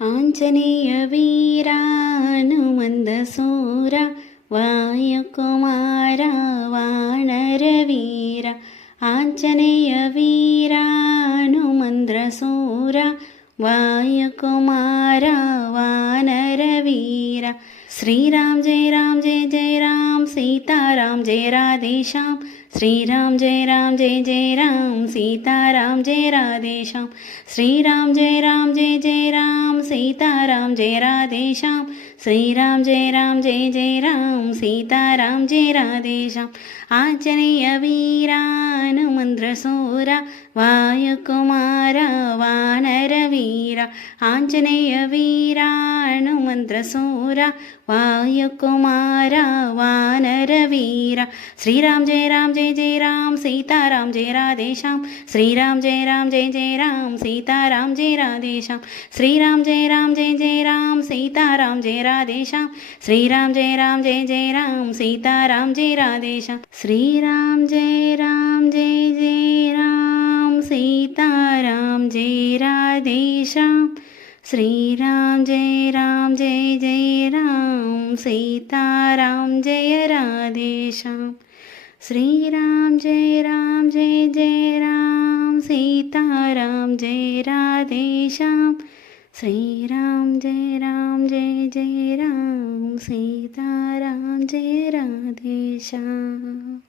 ఆంజనేయ వీరా హనుమంతసూర వాయుకుమార వానర వీర ఆంజనేయ వీరా హనుమంతసూర వాయుకుమార వానర వీర శ్రీరామ్ జయ రామ్ జయ జయ రామ్ సీతారాం జయ రాధేశ్యామ్ శ్రీరామ్ జయ రామ్ జయ జయ రామ్ సీతారాం జయ రాధేశ్యామ్ శ్రీరామ్ జయ రామ్ జయ జయ రామ్ సీతారాం జయ రాధేశ్యామ్ శ్రీరామ్ జయ రామ్ జయ జయ రామ్ సీతారాం జయ రాధేశ్యామ్ ఆంజనేయ వీరా హనుమంతసూర వాయుకుమార వానర వీర ఆంజనేయ వీరా హనుమంతసూర వాయుకుమార వానర వీర శ్రీరామ్ జయ రామ్ జయ జయ రామ్ సీతారాం జయ రాధేశ్యామ్ శ్రీరామ్ జయ రామ్ జయ జయ రామ్ సీతారాం జయ రాధేశ్యామ్ శ్రీరామ్ జయ రామ్ జయ జయ రామ్ సీతారాం జయ రాధేశ్యామ్ శ్రీరామ్ జయ రామ్ జయ జయ రామ్ సీతారాం జయ రాధేశ్యామ్ శ్రీరామ్ జయ రామ్ జయ జయ రామ్ సీతారాం జయ రాధేశ్యామ్ శ్రీరామ్ జయ రామ్ జయ జయ రామ్ సీతారాం జయ రాధేశ్యామ్ శ్రీరామ్ జయ రామ్ జయ జయ రామ్ సీతారాం జయ రాధేశ్యామ్ శ్రీరామ్ జయ రామ్ జయ జయ రామ్ సీతారాం జయ రాధేశ్యామ్.